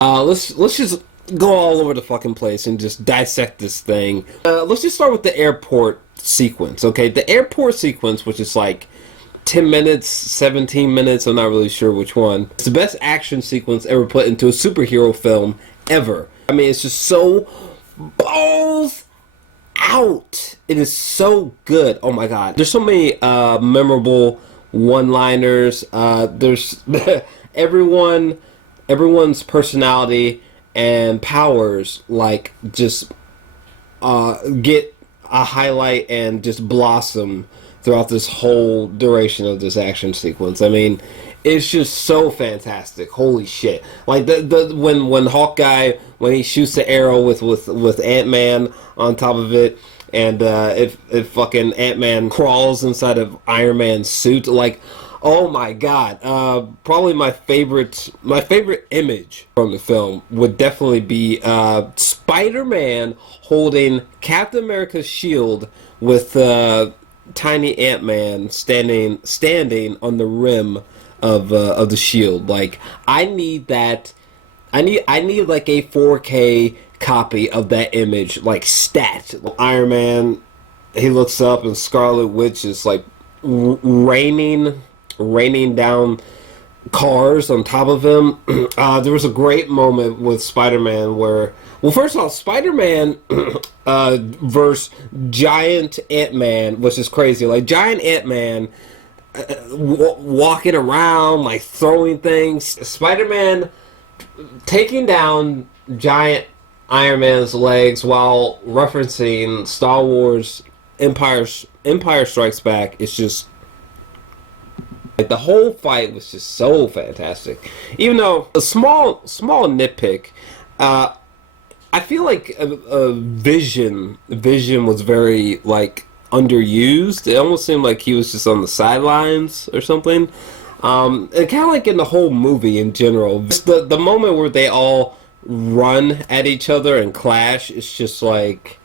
Let's just go all over the fucking place and just dissect this thing. Let's just start with the airport sequence, okay? The airport sequence, which is like 10 minutes, 17 minutes, I'm not really sure which one. It's the best action sequence ever put into a superhero film ever. I mean, it's just so balls out. It is so good. Oh my god. There's so many memorable one-liners. There's everyone's personality and powers like just get a highlight and just blossom throughout this whole duration of this action sequence. I mean, it's just so fantastic. Holy shit! Like the when Hawkeye, when he shoots the arrow with Ant-Man on top of it, and if fucking Ant-Man crawls inside of Iron Man's suit, like, oh my god! Probably my favorite image from the film would definitely be Spider-Man holding Captain America's shield with tiny Ant-Man standing on the rim of the shield. Like, I need that. I need like a 4K copy of that image, like stat. Iron Man, he looks up and Scarlet Witch is like raining down cars on top of him. There was a great moment with Spider-Man where, well, first of all, Spider-Man versus Giant Ant-Man, which is crazy. Like, Giant Ant-Man walking around, like, throwing things. Spider-Man taking down Giant Iron Man's legs while referencing Star Wars Empire Strikes Back. It's just, like, the whole fight was just so fantastic. Even though a small nitpick, I feel like Vision was very, like, underused. It almost seemed like he was just on the sidelines or something. And kind of like in the whole movie in general. Just the moment where they all run at each other and clash, it's just like,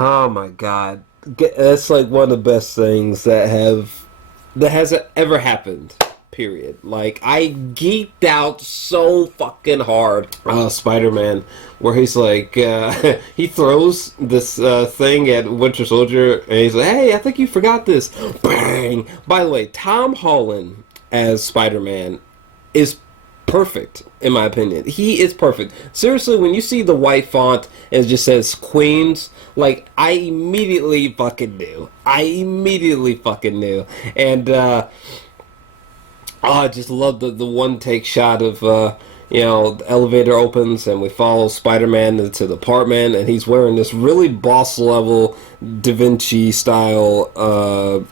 oh my god. That's like one of the best things that has ever happened. Period. Like, I geeked out so fucking hard. Spider-Man, where he's like, he throws this thing at Winter Soldier, and he's like, hey, I think you forgot this. Bang! By the way, Tom Holland as Spider-Man is perfect, in my opinion. He is perfect. Seriously, when you see the white font and it just says Queens, like, I immediately fucking knew. And, I just love the one take shot of, the elevator opens and we follow Spider-Man into the apartment, and he's wearing this really boss level Da Vinci style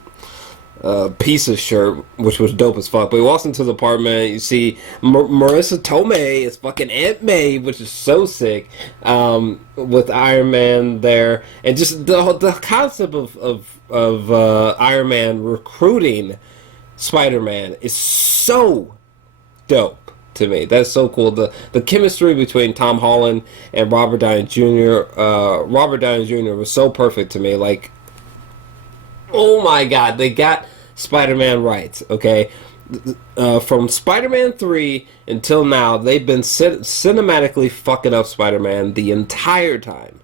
piece of shirt, which was dope as fuck. But he walks into the apartment, you see Marissa Tomei is fucking Aunt May, which is so sick, with Iron Man there, and just the concept of Iron Man recruiting Spider-Man is so dope to me. That's so cool. The chemistry between Tom Holland and Robert Downey Jr. Robert Downey Jr. was so perfect to me. Like, oh my god, they got Spider-Man right. Okay, from Spider-Man 3 until now, they've been cinematically fucking up Spider-Man the entire time.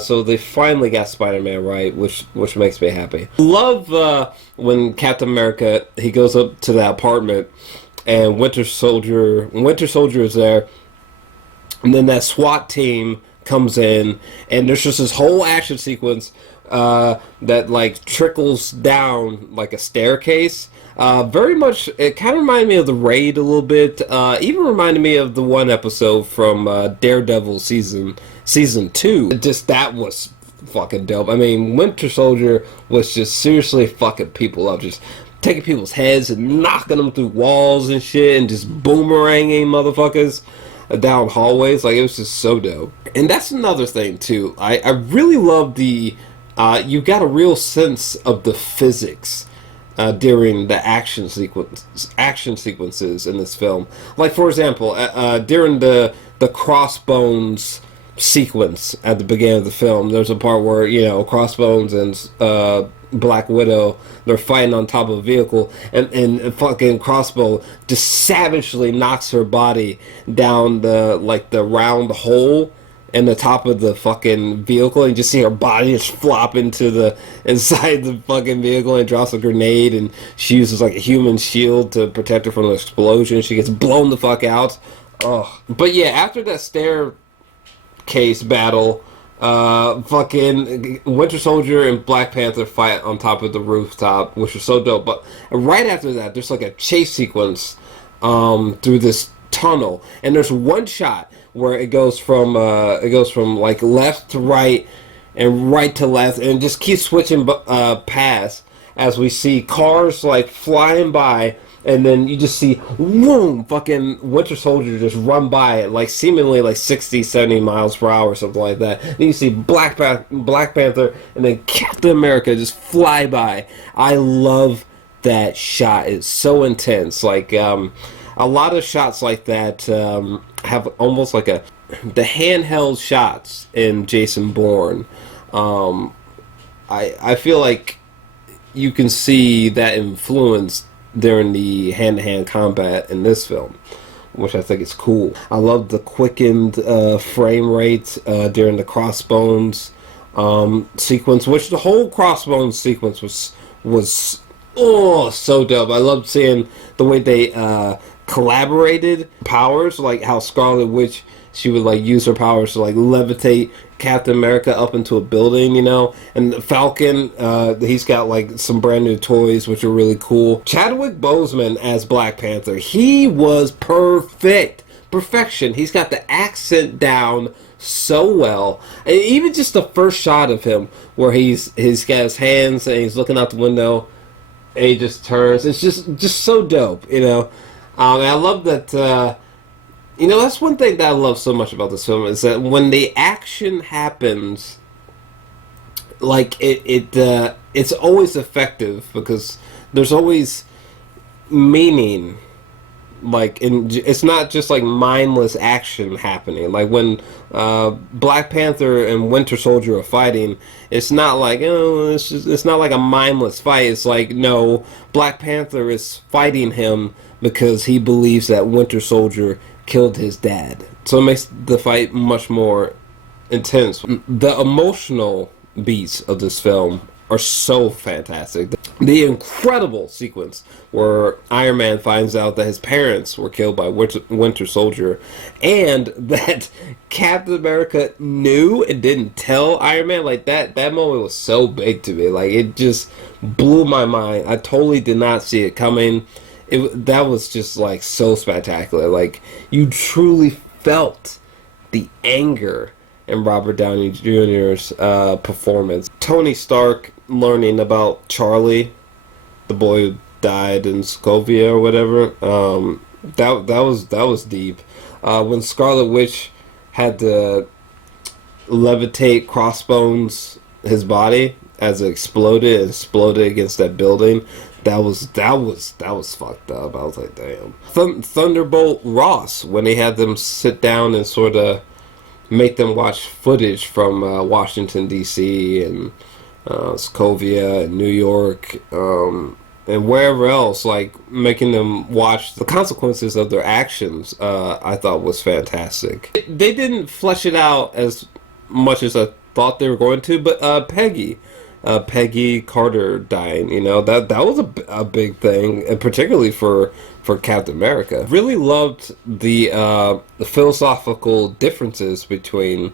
So they finally got Spider-Man right, which makes me happy. Love when Captain America, he goes up to that apartment and Winter Soldier is there, and then that SWAT team comes in, and there's just this whole action sequence that like trickles down like a staircase. Very much, it kind of reminded me of the Raid a little bit. Even reminded me of the one episode from Daredevil season 2. Just, that was fucking dope. I mean, Winter Soldier was just seriously fucking people up, just taking people's heads and knocking them through walls and shit, and just boomeranging motherfuckers down hallways. Like, it was just so dope. And that's another thing too. I really love the you got a real sense of the physics during the action sequences in this film. Like, for example, during the Crossbones sequence at the beginning of the film. There's a part where, you know, Crossbones and Black Widow, they're fighting on top of a vehicle, and fucking Crossbow just savagely knocks her body down the round hole in the top of the fucking vehicle, and you just see her body just flop into the inside the fucking vehicle, and drops a grenade, and she uses like a human shield to protect her from the explosion. She gets blown the fuck out. Oh, but yeah, after that staircase battle, fucking Winter Soldier and Black Panther fight on top of the rooftop, which is so dope. But right after that, there's like a chase sequence through this tunnel, and there's one shot where it goes from like left to right and right to left, and just keeps switching past as we see cars like flying by, and then you just see whoom, fucking Winter Soldier just run by at like seemingly like 60, 70 miles per hour or something like that. Then you see Black Panther and then Captain America just fly by. I love that shot. It's so intense. Like a lot of shots like that have almost like the handheld shots in Jason Bourne. I feel like you can see that influence during the hand-to-hand combat in this film, which I think is cool. I love the quickened frame rate during the Crossbones sequence, which the whole Crossbones sequence was so dope. I loved seeing the way they collaborated powers, like how Scarlet Witch, she would like use her powers to like levitate Captain America up into a building, you know, and Falcon, he's got like some brand new toys which are really cool. Chadwick Boseman as Black Panther, he was perfection. He's got the accent down so well, and even just the first shot of him where he's got his hands and he's looking out the window and he just turns, it's just so dope, you know. And I love that. You know, that's one thing that I love so much about this film, is that when the action happens, like it's always effective because there's always meaning. Like, it's not just like mindless action happening. Like when Black Panther and Winter Soldier are fighting, it's not like, oh, it's not like a mindless fight. It's like, no, Black Panther is fighting him because he believes that Winter Soldier killed his dad. So it makes the fight much more intense. The emotional beats of this film are so fantastic. The incredible sequence where Iron Man finds out that his parents were killed by Winter Soldier, and that Captain America knew and didn't tell Iron Man, like that moment was so big to me. Like, it just blew my mind. I totally did not see it coming. That was just like so spectacular. Like, you truly felt the anger in Robert Downey Jr.'s performance. Tony Stark learning about Charlie, the boy who died in Sokovia or whatever. That was deep. When Scarlet Witch had to levitate Crossbones, his body, as it exploded against that building. That was fucked up. I was like, damn. Thunderbolt Ross, when they had them sit down and sort of make them watch footage from Washington D.C. and Sokovia and New York and wherever else, like making them watch the consequences of their actions, I thought was fantastic. They didn't flesh it out as much as I thought they were going to, but Peggy Carter dying, you know, that was a big thing, and particularly for Captain America. Really loved the philosophical differences between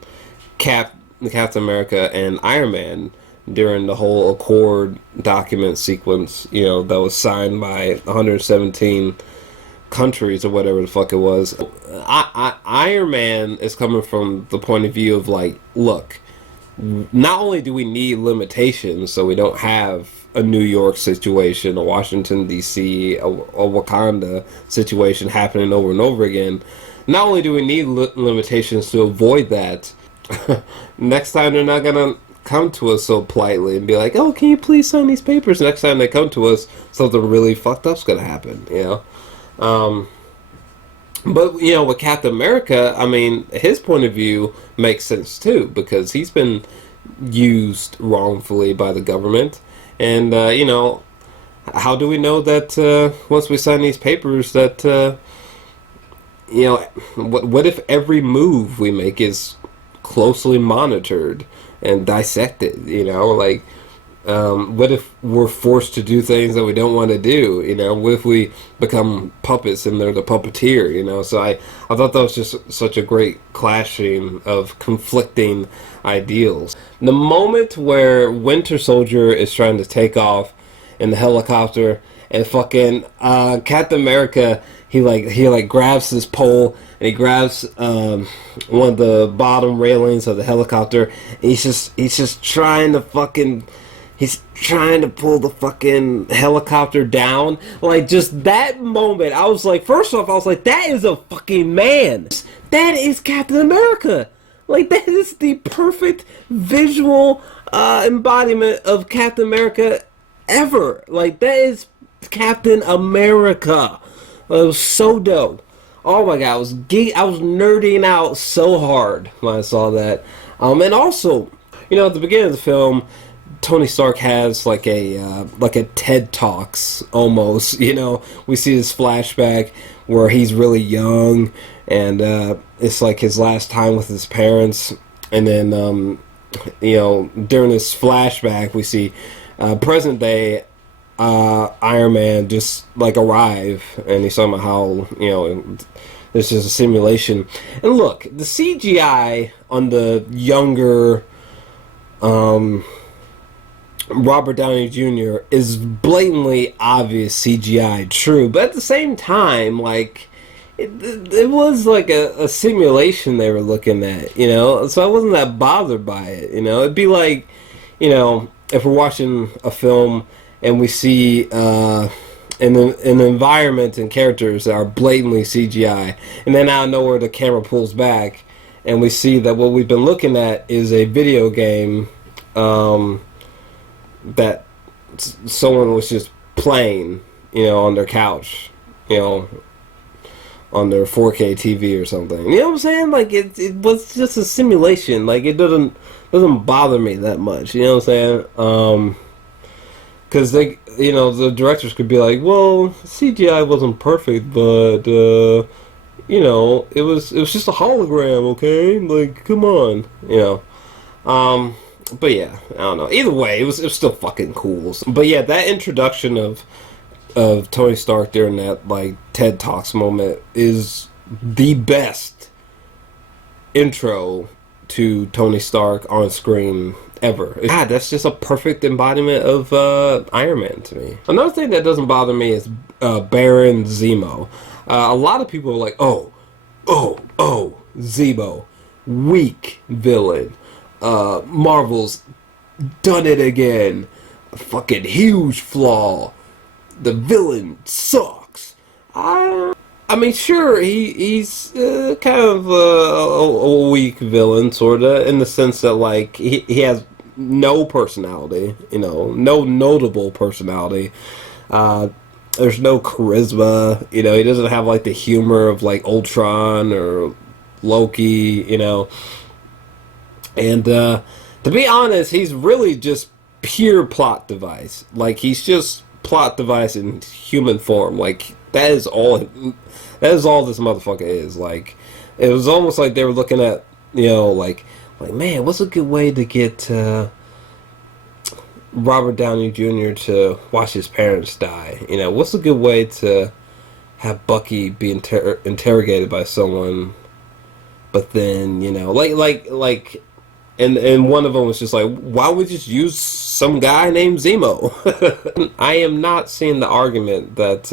Captain America and Iron Man during the whole Accord document sequence, you know, that was signed by 117 countries or whatever the fuck it was. Iron Man is coming from the point of view of like, look, not only do we need limitations so we don't have a New York situation, a Washington D.C., a Wakanda situation happening over and over again, not only do we need limitations to avoid that, next time they're not gonna come to us so politely and be like, oh, can you please sign these papers? Next time they come to us, something really fucked up's gonna happen, you know? But with Captain America, I mean, his point of view makes sense too because he's been used wrongfully by the government, and how do we know that once we sign these papers that what if every move we make is closely monitored and dissected? Like what if we're forced to do things that we don't want to do? What if we become puppets and they're the puppeteer? So I thought that was just such a great clashing of conflicting ideals. The moment where Winter Soldier is trying to take off in the helicopter and fucking Captain America, he grabs this pole and he grabs one of the bottom railings of the helicopter, and he's just trying to fucking. He's trying to pull the fucking helicopter down. Like, just that moment, I was like, first off, I was like, that is a fucking man. That is Captain America. Like, that is the perfect visual embodiment of Captain America ever. Like, that is Captain America. It was so dope. Oh my god, I was nerding out so hard when I saw that. And also, at the beginning of the film, Tony Stark has like a TED Talks almost. We see this flashback where he's really young, and it's like his last time with his parents. And then during this flashback, we see present day Iron Man just like arrive, and he's talking about how this is a simulation. And look, the CGI on the younger Robert Downey Jr. is blatantly obvious CGI, true, but at the same time, like, it was like a simulation they were looking at, so I wasn't that bothered by it, it'd be like, if we're watching a film and we see an environment and characters that are blatantly CGI, and then out of nowhere the camera pulls back, and we see that what we've been looking at is a video game, that someone was just playing, on their couch, on their 4K TV or something. You know what I'm saying? Like, it was just a simulation. Like, it doesn't bother me that much. You know what I'm saying? Because they, the directors could be like, well, CGI wasn't perfect, but it was just a hologram, okay? Like, come on, But yeah, I don't know. Either way, it was still fucking cool. But yeah, that introduction of Tony Stark during that like TED Talks moment is the best intro to Tony Stark on screen ever. God, that's just a perfect embodiment of Iron Man to me. Another thing that doesn't bother me is Baron Zemo. A lot of people are like, oh, Zemo, weak villain. Marvel's done it again. A fucking huge flaw. The villain sucks. I mean, sure, he's kind of a weak villain, sorta, in the sense that, like, he has no personality, no notable personality. There's no charisma, he doesn't have, like, the humor of, like, Ultron or Loki, And, to be honest, he's really just pure plot device. Like, he's just plot device in human form. Like, that is all this motherfucker is. Like, it was almost like they were looking at, like, man, what's a good way to get, Robert Downey Jr. to watch his parents die? What's a good way to have Bucky be interrogated by someone, but then, like, and one of them was just like, why would we just use some guy named Zemo? I am not seeing the argument that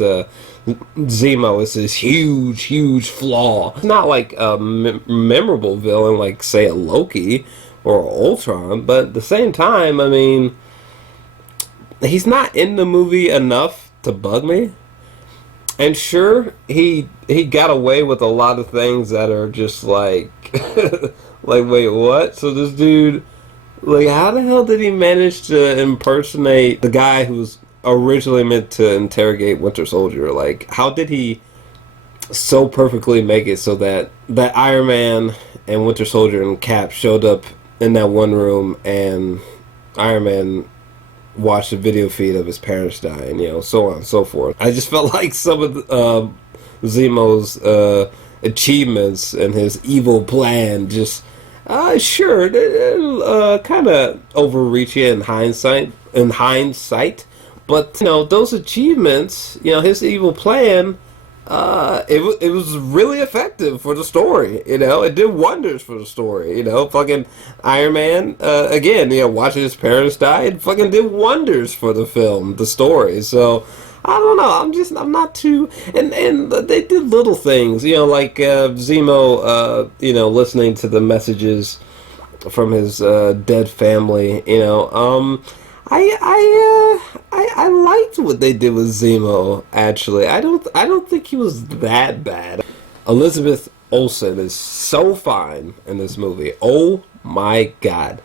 Zemo is this huge flaw. It's not like a memorable villain like, say, a Loki or Ultron, but at the same time, I mean, he's not in the movie enough to bug me. And sure, he got away with a lot of things that are just like... like, wait, what? So this dude, like, how the hell did he manage to impersonate the guy who was originally meant to interrogate Winter Soldier? Like, how did he so perfectly make it so that Iron Man and Winter Soldier and Cap showed up in that one room, and Iron Man watched a video feed of his parents dying, so on and so forth. I just felt like some of Zemo's achievements and his evil plan just, sure, kind of overreaching in hindsight. But those achievements, his evil plan, it was really effective for the story. It did wonders for the story. Fucking Iron Man, again, watching his parents die, it fucking did wonders for the film, the story. So I don't know. I'm not too. And they did little things, like Zemo, listening to the messages from his dead family. I liked what they did with Zemo. Actually, I don't think he was that bad. Elizabeth Olsen is so fine in this movie. Oh my god.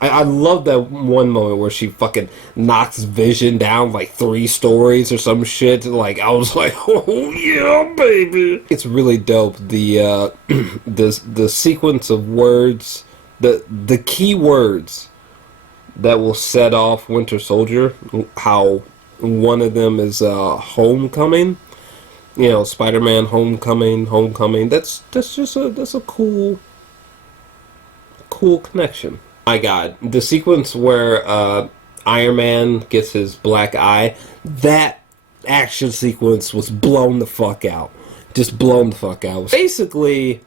I love that one moment where she fucking knocks Vision down like 3 stories or some shit. Like, I was like, oh yeah, baby. It's really dope. The the sequence of words, the key words that will set off Winter Soldier. How one of them is homecoming. Spider-Man homecoming. That's just a cool connection. My God, the sequence where Iron Man gets his black eye, that action sequence was blown the fuck out. Just blown the fuck out. Basically,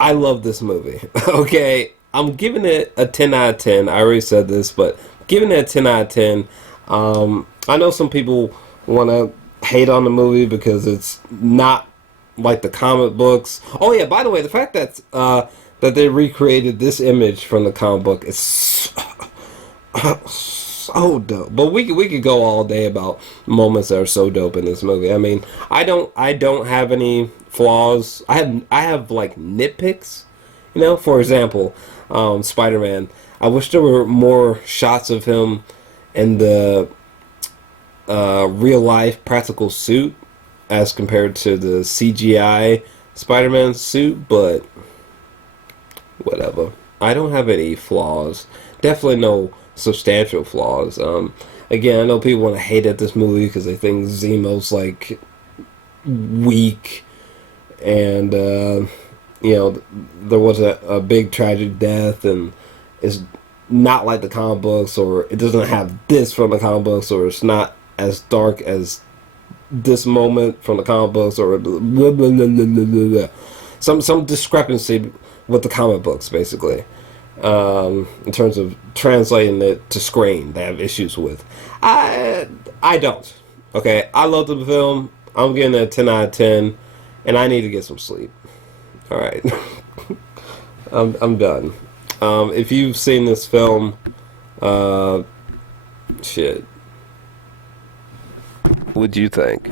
I love this movie. Okay, I'm giving it a 10 out of 10. I already said this, but giving it a 10 out of 10. I know some people want to hate on the movie because it's not like the comic books. Oh yeah, by the way, the fact that they recreated this image from the comic book is so dope. But we could go all day about moments that are so dope in this movie. I mean, I don't have any flaws. I have like nitpicks. For example, Spider-Man. I wish there were more shots of him in the real life practical suit as compared to the CGI Spider-Man suit, but whatever. I don't have any flaws. Definitely no substantial flaws. Again, I know people want to hate at this movie because they think Zemo's like weak, and there was a big tragic death, and it's not like the comic books, or it doesn't have this from the comic books, or it's not as dark as this moment from the comic books, or blah, blah, blah, blah, blah, blah. Some discrepancy with the comic books, basically, in terms of translating it to screen. They have issues with. I don't. Okay, I love the film. I'm getting a 10 out of 10, and I need to get some sleep. All right, I'm done. If you've seen this film, shit, what'd you think?